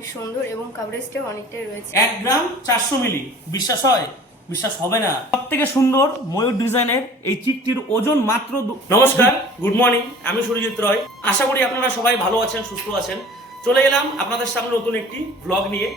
অনেক সুন্দর এবং কভারেজটাও অনেকটাই রয়েছে। 1 গ্রাম 400 মিলি। বিশ্বাস হয়? বিশ্বাস হবে না। সবথেকে সুন্দর ময়ূর ডিজাইনের এই চিকটির ওজন মাত্র। নমস্কার, গুড মর্নিং, আমি সুরজিৎ রয়। আশা করি আপনারা সবাই ভালো আছেন, সুস্থ আছেন। চলে এলাম আপনাদের সামনে নতুন একটি ভ্লগ নিয়ে।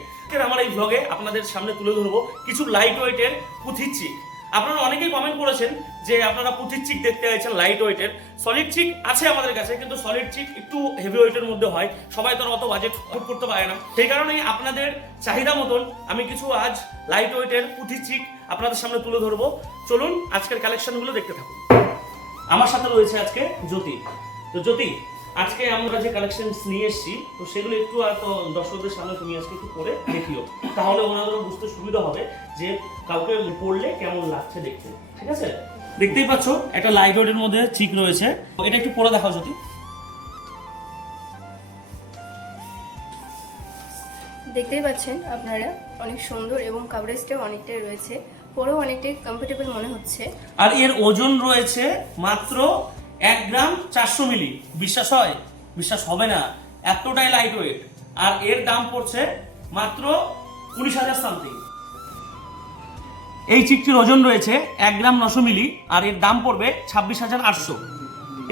আমার এই ভ্লগে আপনাদের সামনে তুলে ধরবো কিছু লাইট ওয়েটের পুঁথির চিক। আপনারা অনেকেই কমেন্ট করেছেন যে আপনারা পুঁথির চিক দেখতে চাইছেন লাইট ওয়েটের। সলিড চিক আছে আমাদের কাছে, কিন্তু সলিড চিক একটু হেভি ওয়েটের মধ্যে হয়, সবাই তো অত বাজেট করতে পারে না। সেই কারণেই আপনাদের চাহিদা মতন আমি কিছু আজ লাইট ওয়েটের পুঁথির চিক আপনাদের সামনে তুলে ধরবো। চলুন আজকের কালেকশনগুলো দেখতে থাকুন। আমার সাথে রয়েছে আজকে জ্যোতি। তো জ্যোতি, আজকে আমরা যে কালেকশন নিয়ে এসেছি তো সেগুলো একটু দর্শকদের সামনে তুমি আজকে একটু পরে দেখিও, তাহলে ওনাদেরও বুঝতে সুবিধা হবে যে কাউকে পড়লে কেমন লাগছে দেখতে। ঠিক আছে? দেখতেই পাচ্ছ একটা লাইট ওয়েটের মধ্যে চিক রয়েছে, এটা একটু পরে দেখাও জ্যোতি। দেখতেই পাচ্ছেন আপনারা, অনেক সুন্দর এবং কভারেজটাও অনেকটাই রয়েছে, পরেও অনেকটাই কমফোর্টেবল মনে হচ্ছে। আর এর ওজন রয়েছে মাত্র 1 গ্রাম 400 মিলি। বিশ্বাস হয়? বিশ্বাস হবে না, এতটাই লাইট ওয়েট। আর এর দাম পড়ছে মাত্র 19,000 সামথিং। এই চিকটির ওজন রয়েছে 1 গ্রাম 900 মিলি, আর এর দাম পড়বে 26,800।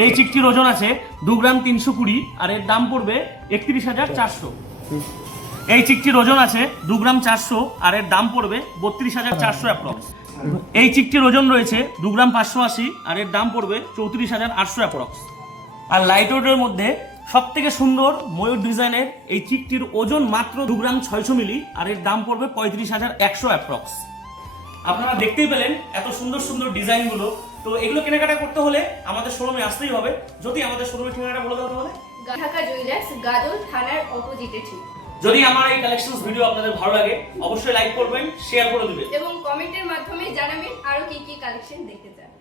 এই চিকটির ওজন আছে 2 গ্রাম 320, আর এর দাম পড়বে 31,400। এই চিকটির ওজন আছে 2 গ্রাম 400, আর এর দাম পড়বে 32,400 অ্যাপ্রক্স। এই চিকটির ওজন রয়েছে 2 গ্রাম 580, আর এর দাম পড়বে 34,800 অ্যাপ্রক্স। আর লাইট ওয়েটের মধ্যে সব থেকে সুন্দর ময়ূর ডিজাইনের এই চিকটির ওজন মাত্র 2 গ্রাম 600 মিলি, আর এর দাম পড়বে 35,100 অ্যাপ্রক্স। আপনারা দেখতেই পেলেন এত সুন্দর সুন্দর ডিজাইনগুলো। তো এগুলো কেনাকাটা করতে হলে আমাদের শোরুমে আসতেই হবে। যদি আমাদের শোরুমের ঠিকানাটা বলে দাও তাহলে। ঢাকা জুয়েলার্স, গাজল থানার অপোজিটে ঠিক। যদি আমার এই কালেকশনস ভিডিও আপনাদের ভালো লাগে অবশ্যই লাইক করবেন, শেয়ার করে দিবেন এবং কমেন্টের মাধ্যমে জানাবেন আরো কি কি কালেকশন দেখতে চান।